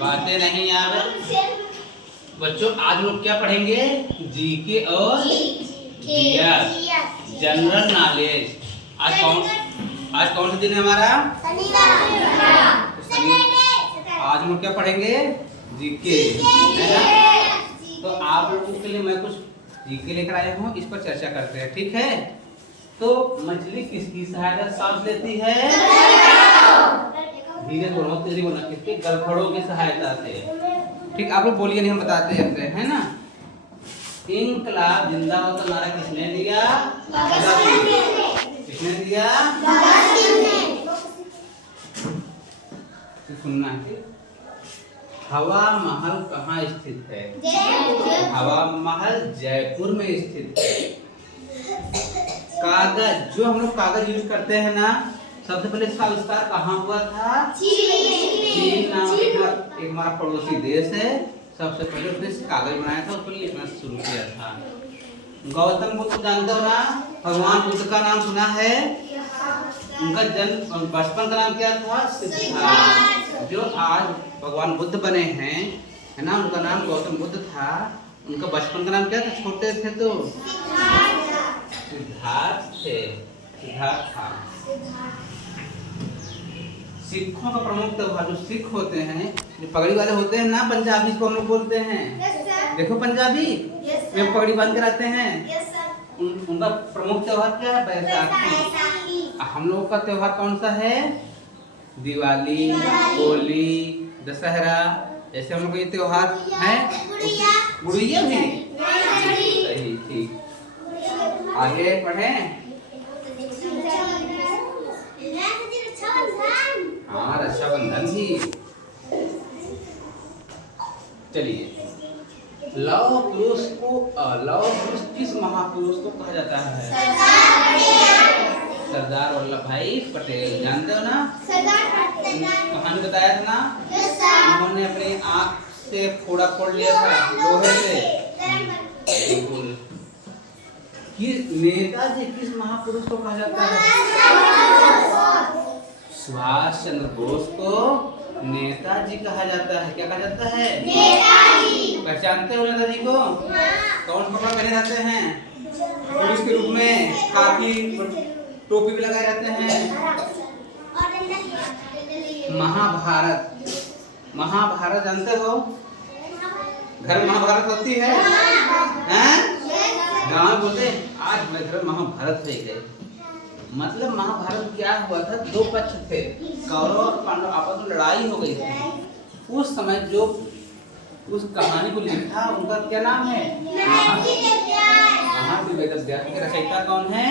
बातें नहीं याद। बच्चों आज लोग क्या पढ़ेंगे? जीके और जीएस, जनरल नॉलेज। आज कौन सा दिन है हमारा? आज हम लोग क्या पढ़ेंगे? जीके, है ना? तो आप लोगों के लिए मैं कुछ जीके लेकर आया हूँ, इस पर चर्चा करते हैं, ठीक है? तो मछली किसकी सहायता से सांस लेती है? धीरे बोलो, तेजी बोलना। किसके? गलफड़ों की सहायता से। ठीक, आप लोग बोलिए, नहीं हम बताते हैं ना। इनकलाब जिंदाबाद का नारा किसने दिया? किसने दिया? सुनना है। हवा महल कहाँ स्थित है? हवा महल जयपुर में स्थित है। कागज, जो हम लोग कागज यूज करते हैं ना, सबसे पहले इसका आविष्कार कहाँ हुआ था? चीन नाम एक हमारा पड़ोसी देश है। सबसे पहले उसने कागज बनाया था, उसको लिखना शुरू किया था। गौतम बुद्ध जानते हो ना? भगवान बुद्ध का नाम सुना है? उनका जन्म बचपन का नाम क्या था? सिद्धार्थ। जो आज भगवान बुद्ध बने हैं, है ना, उनका नाम गौतम बुद्ध था। उनका बचपन का नाम क्या था? छोटे थे तो सिद्धार्थ थे, सिद्धार्थ था। सिखों का प्रमुख त्योहार, जो सिख होते हैं, जो पगड़ी वाले होते हैं ना, पंजाबी को हम लोग बोलते हैं। देखो पंजाबी वे पगड़ी बांध कर आते हैं। उनका प्रमुख त्योहार क्या है? बैसाखी। हम लोगों का त्योहार कौन सा है? दिवाली, होली, दशहरा, ऐसे हम लोग ये त्योहार है। गुड़िया भी सही, ठीक। आगे पढ़ें। हाँ, रक्षाबंधन भी। चलिए, लौह पुरुष किस महापुरुष को कहा जाता है? सरदार वल्लभ भाई पटेल। जानते हो ना? कहानी बताया था ना? उन्होंने अपनी आँख से फोड़ा फोड़ लिया था लोहे से। बिल्कुल। नेताजी किस महापुरुष को कहा जाता है? सुभाष चंद्र बोस को नेताजी कहा जाता है। क्या कहा जाता है? नेताजी। पहचानते हो नेताजी को? कौन कपड़ा पहने रहते हैं? पुलिस के रूप में, खाकी टोपी भी लगाए रहते हैं। महाभारत जानते हो? घर में महाभारत होती है, हैं? गाँव में बोलते आज मेरे घर महाभारत हो गए। मतलब महाभारत क्या हुआ था? दो पक्ष थे, कौरव और पांडव, आपस में लड़ाई हो गई थी। उस समय जो उस कहानी को लिखा, उनका क्या नाम है? महर्षि वेदव्यास। के रचयिता कौन है?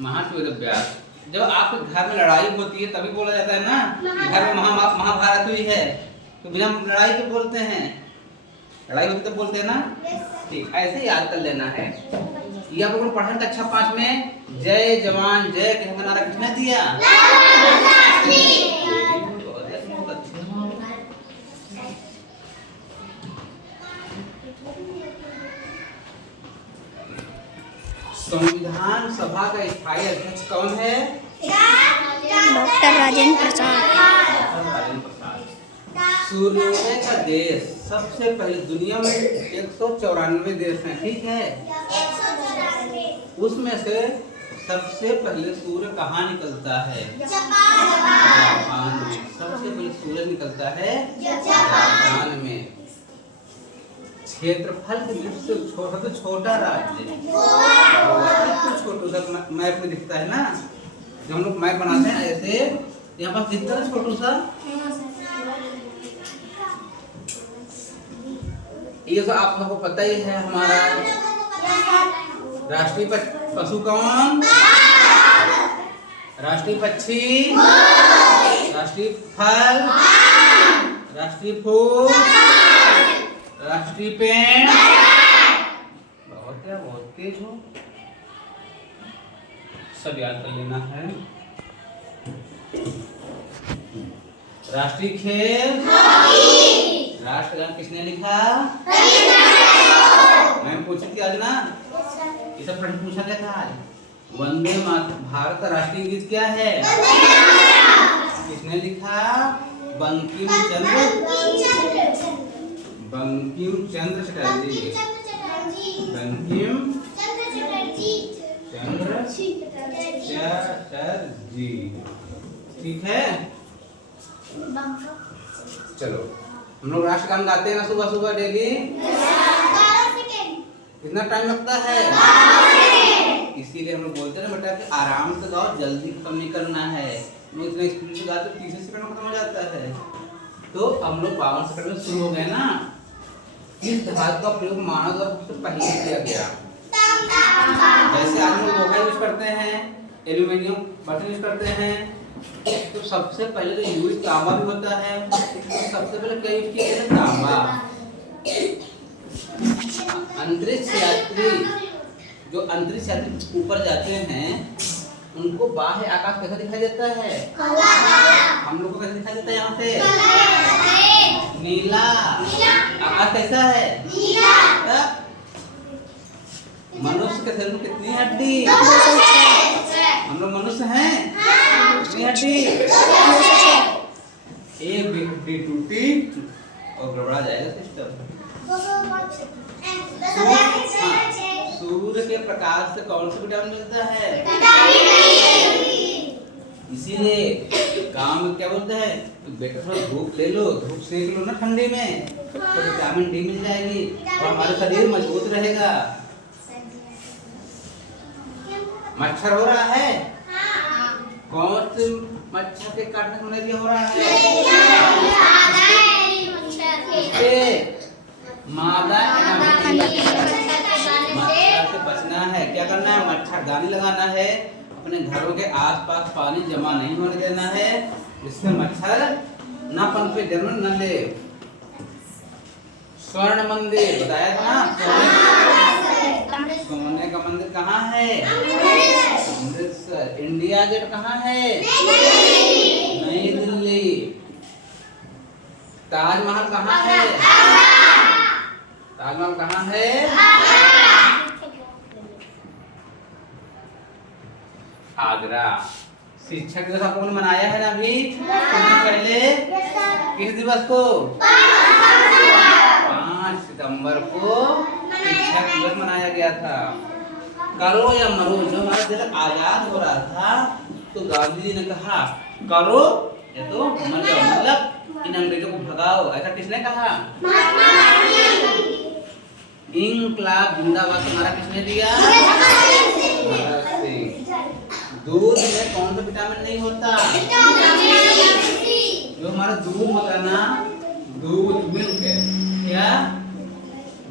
महर्षि वेदव्यास। जब आपके घर में लड़ाई होती है तभी बोला जाता है ना, घर में महाभारत हुई है। तो बिना लड़ाई के बोलते हैं? लड़ाई होती तो बोलते हैं ना। ठीक, ऐसे याद कर लेना है। ये आप लोगों ने पढ़ा कक्षा 5 में, जय जवान जय किसान का नारा किसने दिया? संविधान सभा का स्थायी अध्यक्ष कौन है? डॉक्टर राजेंद्र प्रसाद। सूर्योदय का देश, सबसे पहले दुनिया में 194 देश हैं, ठीक है? उसमें से सबसे पहले सूर्य कहाँ निकलता है? जापान में। सबसे पहले सूरज निकलता है जापान में। क्षेत्रफल के दृष्टि से छोटा राज्य, छोटू सा मैप में दिखता है ना, जब हम लोग मैप बनाते हैं ऐसे, यहाँ पर दिखता है छोटू सा। ये तो आप लोगों को पता ही है। हमारा राष्ट्रीय पशु कौन? राष्ट्रीय पक्षी, राष्ट्रीय फल, राष्ट्रीय फूल, राष्ट्रीय पेड़। बहुत तेज हो, सब याद कर लेना है। राष्ट्रीय खेल, राष्ट्रगान किसने लिखा? मैंने पूछी थी आज ना, ये सब प्रश्न पूछा गया था आज। वंदे मातरम। भारत का राष्ट्रीय गीत क्या है? किसने लिखा? बंकिम चंद्र चटर्जी। बंकिम चंद्र चटर्जी। ठीक है, चलो हम लोग राष्ट्रगान गाते हैं ना सुबह सुबह डेली। कितना टाइम लगता है? इसीलिए हम लोग बोलते हैं ना बेटा कि आराम से गाओ, जल्दी खत्म नहीं करना है। लोग इतना स्पीड से गाते 30 सेकंड में खत्म हो जाता है। तो हम लोग 52 सेकंड में शुरू हो गए ना। इस धातु का प्रयोग मानव द्वारा सबसे पहले किया गया। जैसे आज हम लोग लोहा यूज करते हैं, एल्यूमिनियम बर्तन यूज करते हैं, तो सबसे पहले तो यूज तांबा भी होता है। तो सबसे पहले क्या यूज किया गया? तांबा। अंतरिक्ष यात्री, जो अंतरिक्ष यात्री ऊपर जाते हैं उनको बाह्य आकाश कैसा दिखाई देता है? हम लोग को कैसा दिखाई देता है? यहाँ पे नीला। आकाश कैसा है? नीला। मनुष्य के शरीर में कितनी हड्डी? हम लोग मनुष्य हैं, कितनी हड्डी? एक भी हड्डी टूटी और गड़बड़ा जाएगा सिस्टम। सूर्य के प्रकाश से कौन सा विटामिन मिलता है? इसीलिए गांव में क्या बोलते हैं, तो बेटा थोड़ा धूप ले लो, धूप सेक लो ना ठंडी में, तो विटामिन डी मिल जाएगी और हमारा शरीर मजबूत रहेगा। मच्छर हो रहा है? कौन से मच्छर के काटने से मलेरिया हो रहा है? मादा मच्छर से बचना है। क्या करना है? मच्छरदानी लगाना है। अपने घरों के आसपास पानी जमा नहीं होने देना है, जिससे मच्छर ना पनपे, जन्म न ले। स्वर्ण मंदिर बताया था ना, सोने का मंदिर कहाँ है? अमृतसर। इंडिया गेट कहाँ है? नई दिल्ली। ताजमहल कहाँ है? ताजमहल कहाँ है? आगरा। शिक्षक दिवस आप लोगों ने मनाया है ना अभी पहले? किस दिवस को? 5 सितंबर को शिक्षक दिवस मनाया गया था। करो या मरो, जो हमारा देश आजाद हो रहा था तो गांधी जी ने कहा करो या तो मर जाओ, मतलब इन अंग्रेजों को भगाओ। ऐसा किसने कहा? इंकलाब जिंदाबाद हमारा किसने दिया? भगत सिंह। दूध में कौन सा विटामिन नहीं होता? जो हमारा दूध होता है ना, दूध मिल्क है, क्या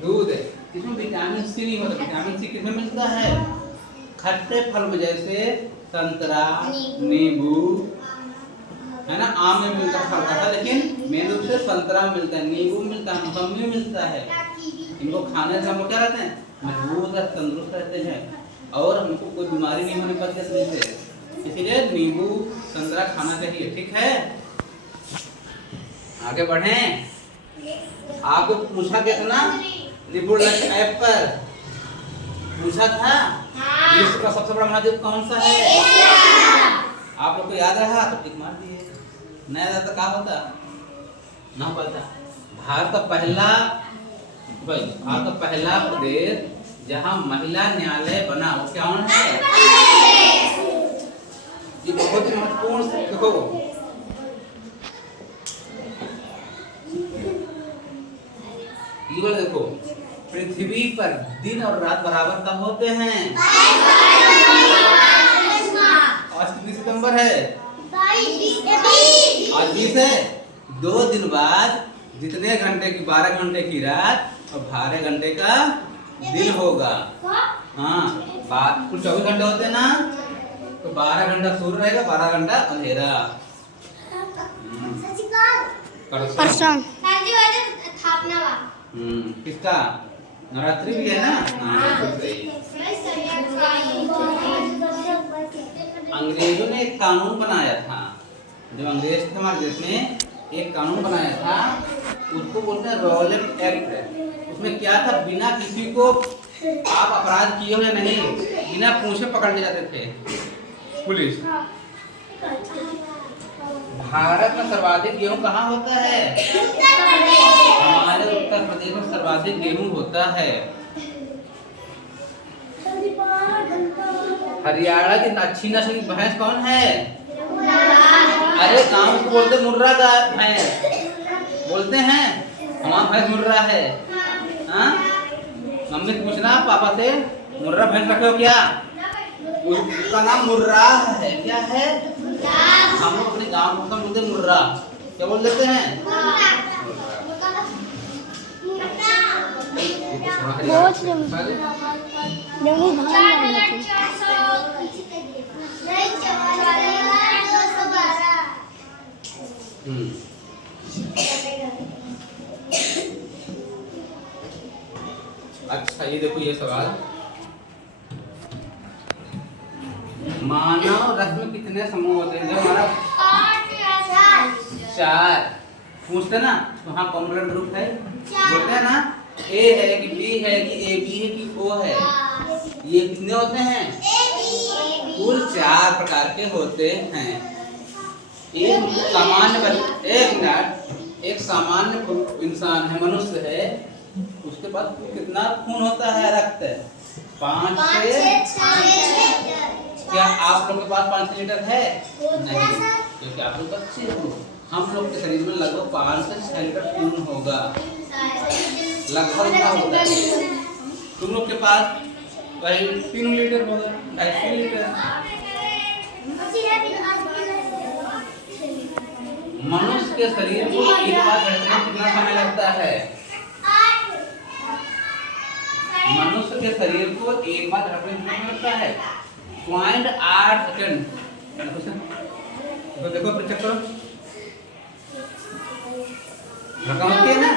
दूध है, इसमें विटामिन सी नहीं होता। विटामिन सी किसमें मिलता है? खट्टे फल में, जैसे संतरा, नींबू है ना, आम में मिलता है फल का, लेकिन मेन रूप से संतरा में मिलता है, नींबू मिलता है, मौसमी में मिलता है। इनको खाने से हम क्या रहते हैं? मजबूत और तंदुरुस्त रहते हैं और हमको कोई बीमारी नहीं होने पाती है। इसीलिए नींबू संतरा खाना चाहिए। ठीक है, आगे बढ़ें। आपको पूछा गया था ना निपुण लक्ष्य ऐप पर, पूछा था विश्व का सबसे बड़ा महाद्वीप कौन सा है? आप लोग को याद रहा तो टिक मार दिए, नहीं याद तो क्या होता ना पता। भारत का पहला प्रदेश जहां महिला न्यायालय बना वो कौन है? ये बहुत ही महत्वपूर्ण। देखो ये देखो, पृथ्वी पर दिन और रात बराबर कब होते हैं? आज कितनी सितंबर है? आज 20 है। 2 दिन बाद जितने घंटे की 12 घंटे की रात और 12 घंटे का दिन होगा। हाँ, कुल 24 घंटे होते हैं ना, तो 12 घंटा सूर्य रहेगा, 12 घंटा अंधेरा। परसों किसका? नवरात्रि भी है ना। अंग्रेजों ने एक कानून बनाया था, जब अंग्रेज थे हमारे देश में एक कानून बनाया था, उसको बोलते हैं रॉलेट एक्ट। उसमें क्या था? बिना किसी को आप अपराध किए हो या नहीं, बिना पूछे पकड़ ले जाते थे पुलिस। भारत में सर्वाधिक गेहूं कहाँ होता है? हमारे उत्तर प्रदेश में सर्वाधिक गेहूं होता है। हरियाणा की अच्छी नस्ल की भैंस कौन है? अरे गाँव को बोलते मुर्रा भैंस बोलते हैं, हमारा भैंस मुर्रा है। हाँ, मम्मी से पूछना पापा से, मुर्रा भैंस रखे हो क्या? उसका नाम मुर्रा है। क्या है? हम लोग अपने गाँव को बोलते हैं मुर्रा। क्या बोल देते हैं? अच्छा, ये देखो ये सवाल, मानव रस में कितने समूह होते हैं? जो हमारा 4 पूछते ना, तो हाँ कॉम्प्लेक्स ग्रुप है बोलते हैं ना, ए है कि बी है कि ए बी है कि ओ है। ये कितने होते हैं? कुल 4 प्रकार के होते हैं। एक सामान्य इंसान है, मनुष्य है, उसके पास कितना खून होता है? रक्त 5 से 6। क्या आप लोग के पास 5 लीटर है? नहीं, क्योंकि आप लोग बच्चे हो। हम लोग के शरीर में लगभग 5 से 6 लीटर खून होगा, लगभग इतना होता है। तुम लोग के पास 3 लीटर होगा, 2.5 लीटर। मनुष्य के शरीर को एक बार घटने में कितना समय लगता है? मनुष्य के शरीर को एक बार घटने में कितना लगता है? 0.8 सेकंड। तो देखो चेक करो, रकम होती है ना।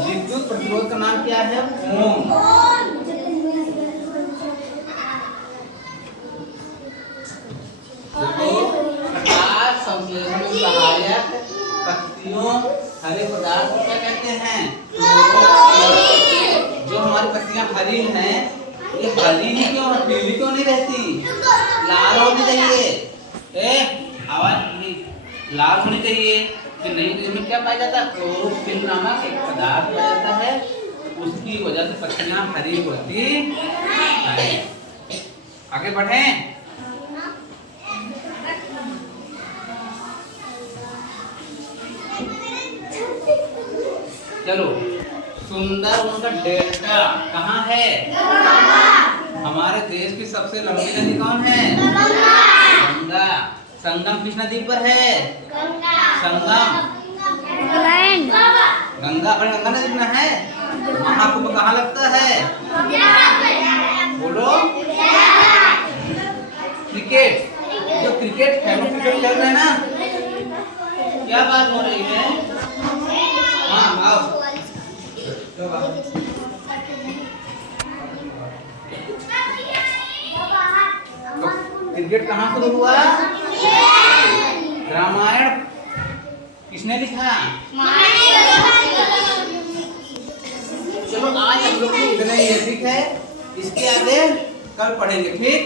विद्युत प्रतिरोध का नाम क्या है? ओम। प्रकाश संश्लेषण में सहायक पत्तियों हरे पदार्थ को क्या कहते हैं? जो हमारी पत्तियां हरी हैं, ये हरी ही क्यों, पीली क्यों नहीं रहती? लाल होनी चाहिए। आवाज नहीं, लाल होनी चाहिए कि नहीं? तो इसमें क्या पाया जाता है? क्लोरोफिल नामक एक पदार्थ पाया जाता है, उसकी वजह से पत्तियां हरी होती हैं। आगे बढ़ें। चलो, सुंदरवन का डेल्टा कहाँ है? हमारे देश की सबसे लंबी नदी कौन है? गंगा। संगम किस नदी पर है? संगम गंगा पर, गंगा नदी में है। महाकुंभ कहाँ लगता है? बोलो। क्रिकेट, जो क्रिकेट है, वो क्रिकेट खेल रहे हैं ना? क्या बात हो रही है? हाँ आओ। क्रिकेट कहाँ शुरू हुआ? रामायण किसने लिखा? चलो आज हम लोग को इतना ही है, ठीक है? इसके आगे कल पढ़ेंगे, ठीक?